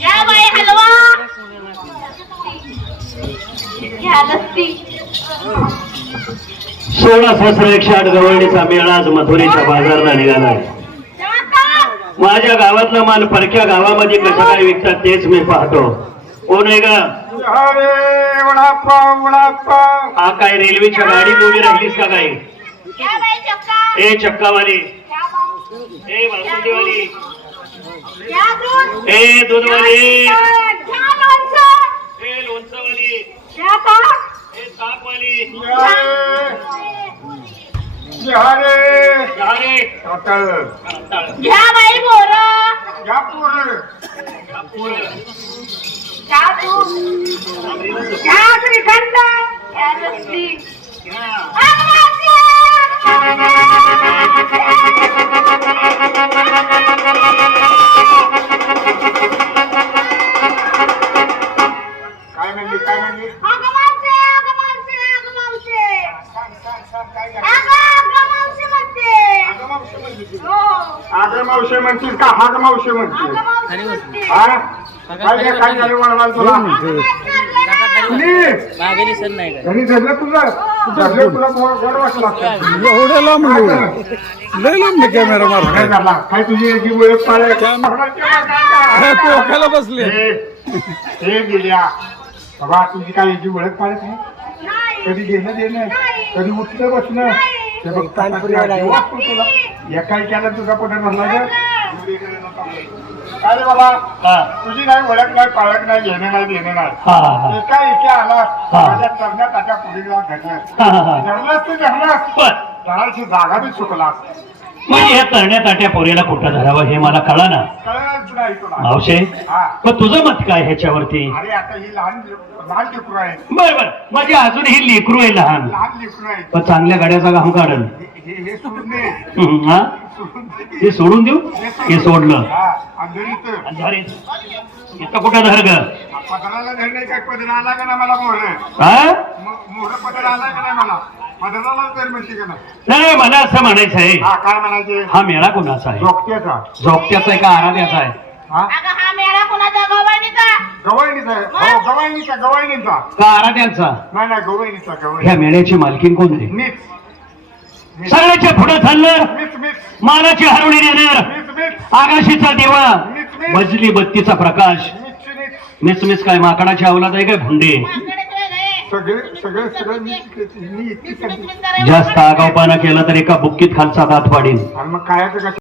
या बाई हलवा घ्या लस्सी. 16,108 गवळणीचा मेळा आज मथुरेच्या बाजारला निघालाय. माझ्या गावातला माल परक्या गावामध्ये कसं काय विकतात तेच मी पाहतो. कोण आहे का? हा काय रेल्वेच्या गाडीत उभी राहिलीस का काय? ए चक्कावाली, ए बासुंदीवाली, ए दूधवाली, ए लोणचंवाली, ए ताकवाली, घ्या बाई बोर घ्या श्रीखंड घ्या लस्सी. मावशी म्हणतील का हाग मावशी म्हणतील? काय झालं मला तुला? घरी धरलं तुझं तुला गोड वाटला एवढं लांब लय लांब कॅमेरा मार काय झाला? काय तुझी याची ओळख डोक्याला बसले हे गेल्या बाबा तुझी काय याची ओळख पाळत आहे? कधी घेणं देणं कधी उठलं बसणं ते बघ तुला एका केला तुझा पोटात भरला काय रे बाबा? तुझी नाही ओळख नाही पाळख नाही घेणं नाही देणं नाही एका एके आला माझ्या तरण्या ताच्या पुढीला घडलं जमलास तू जमलास जराची जागा बी चुकलास. म्हणजे ह्या तरण्या ताट्या पोरीला कुठं धरावं हे मला कळा ना. कळलंच नाही तुला. मावशे पण तुझं मत काय ह्याच्यावरती? अरे आता ही लहान लहान लेकरू आहे. बरोबर म्हणजे अजून ही लेकरू आहे लहान लहान लेकरू आहे. पण चांगल्या गाड्याचा घाम काढल. हे सोडून दे. हा हे सोडून देऊ? हे सोडलं इथं कुठं धर ग? पदराला धरणे काय पदर आला का ना मला मोर मोर पदर आला का नाही मला पदराला तर म्हणते का नाही मला असं म्हणायचं आहे. काय म्हणायचे? हा मेळा कोणाचा आहे? झोपट्याचा. झोपट्याचा आहे का आराध्याचा आहे? हा मेळा कोणाचा? गवळणीचा. गवळणीचा आहे. हो गवळणीचा गवळणीचा का आराध्याचा? नाही नाही गवळणीचा गवळणी. ह्या मेळ्याची मालकीन कोण रे? मीच. सगळ्याच्या पुढे चालणार मीच मीच मानाची हरवणी देणार मीच मीच आकाशीचा दिवा मीच मीच मजली बत्तीचा प्रकाश मिस मिस काय माकडाची अवलाद आहे काय भुंडे? सगळे सगळे सगळं मी जास्त आगाऊपणा केला तर एका बुक्कीत खालचा दात पाडीन. आणि मग काय